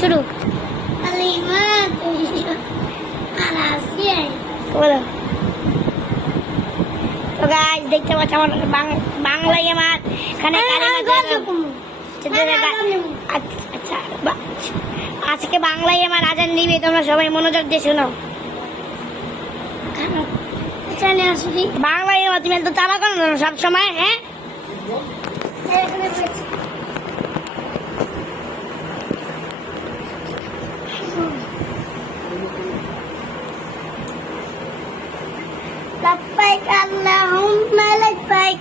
শুরু বলো। তো গাইস দেখতে পাচ্ছ আমার বাংলায় আমার এখানে আচ্ছা আজকে বাংলায় আমার আজান দিবে, তোমরা সবাই মনোযোগ দিয়ে শোনো। বাংলায় আমার তুমি তো চালা করো না সব সময়। হ্যাঁ لبيك اللهم لبيك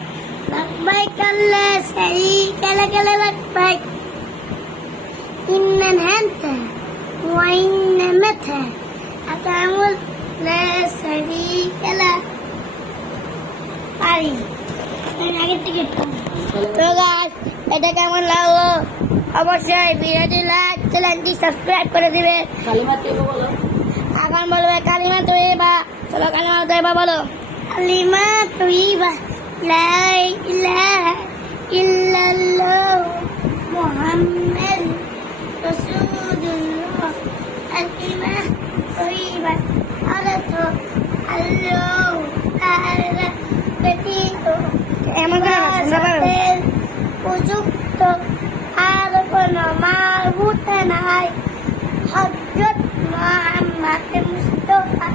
لبيك لا شريك لك لبيك إن الحمد والنعمة لك لا شريك لك তো গাইস এটা কেমন লাগলো অবশ্যই ভিডিওটি লাইক চ্যানেলটি সাবস্ক্রাইব করে দিবে। এখন বলবে কালিমা তৈবা। চলো কালিমা তৈবা বলো। কালিমা তৈবা লা ইলাহা ইল্লাল্লাহ মুহাম্মাদ রাসূলুল্লাহ। কালিমা তৈবা অর্থ আল্লাহ তাআলা ব্যতীত এমন উপযুক্ত আর কোনো মাবুদ নাই। হযরত মুহাম্মদ মুস্তাফা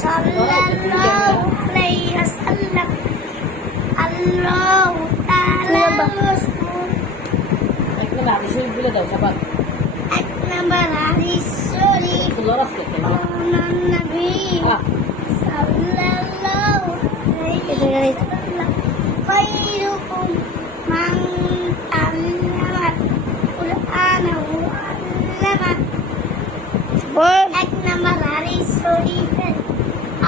সাল্লাল্লাহু আলাইহি ওয়াসাল্লাম আল্লাহু তাআলা রাসূল। এক নাম্বার হাদিস শরীফ নবী সাল্লাল্লাহু আলাইহি ওয়াসাল্লাম খায়রুকুম মান তাআল্লামা কুরআনাহু আল্লামা। এক নাম্বার হাদিস শরীফের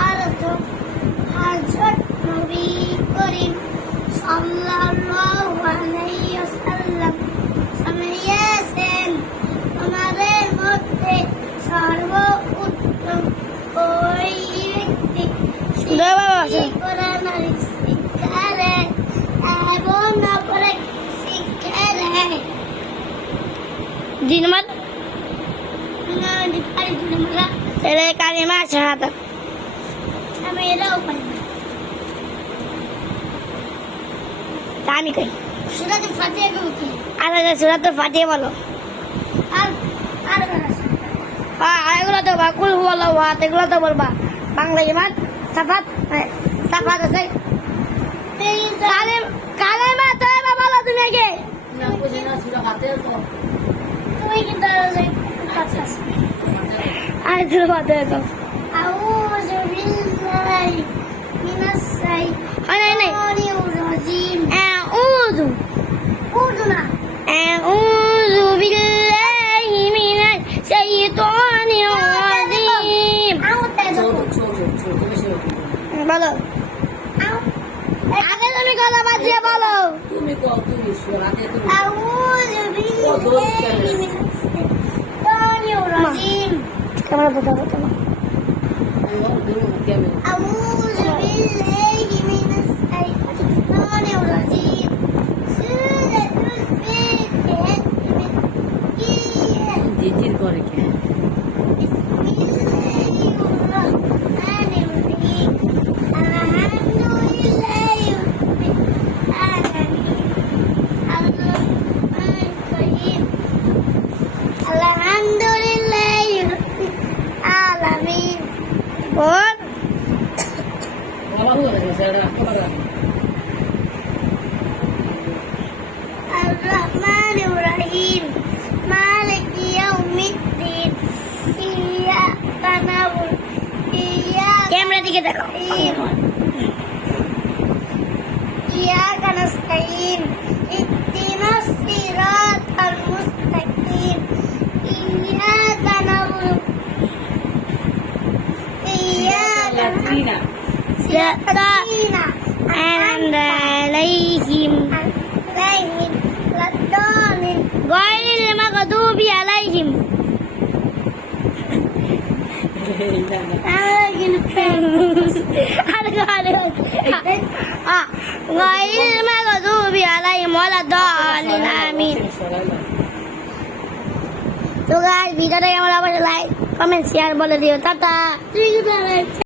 অর্থ হযরত নবী করিম সাল্লাল্লাহু আলাইহি ওয়াসাল্লাম জানিয়েছেন, তোমাদের মধ্যে সর্বোত্তম ওই ব্যক্তি কোরআন শিক্ষা দেয় এবং অপরে শিক্ষা দেয়। জিনমত কালিমা শাহাদাত আমি এটাও পারি তা আমি কই। সূরাতুল ফাতিহা কি? আচ্ছা সূরাতুল ফাতিহা বলো। আর এগুলো তো বাকুল হুয়াল্লাহু আহাদ এগুলো তো বলবা। বাংলা ইমান সাফাত সাফাত আছে কালিমা তয়বা বলো তুমি আগে। না বুঝি না সূরা ফাতিহা তো তুমি কি তাহলে আচ্ছা আয়াতুল ফাতিহা তো আউযু বিল্লাহি মিনাশ শাইতানির রাজিম। আউযু না আউযু বিল্লাহি মিনাশ শাইতানির রাজিম বলো। আগে তুমি কথা বাদ দিয়ে বলো। তুমি আউযু বিল্লাহি মিনাশ শাইতানির রাজিম। ক্যামেরা বন্ধ করো। আউযু বিল্লাহি মিনাশ শাইতানির রাজিম। সূরাতুল ফাতিহা জিকির করে কে? الرحمن الرحيم مالك يوم الدين إياك نعبد وإياك نستعين إياك نستعين اهدنا الصراط المستقيم إياك نعبد إياك نستعين أنعمت عليهم غير المغضوب عليهم غير المغضوب عليهم ولا الضالين آمين তো গাইস ভিডিওটাই আমার অবশ্যই লাইক কমেন্ট শেয়ার বলে দিও টাটা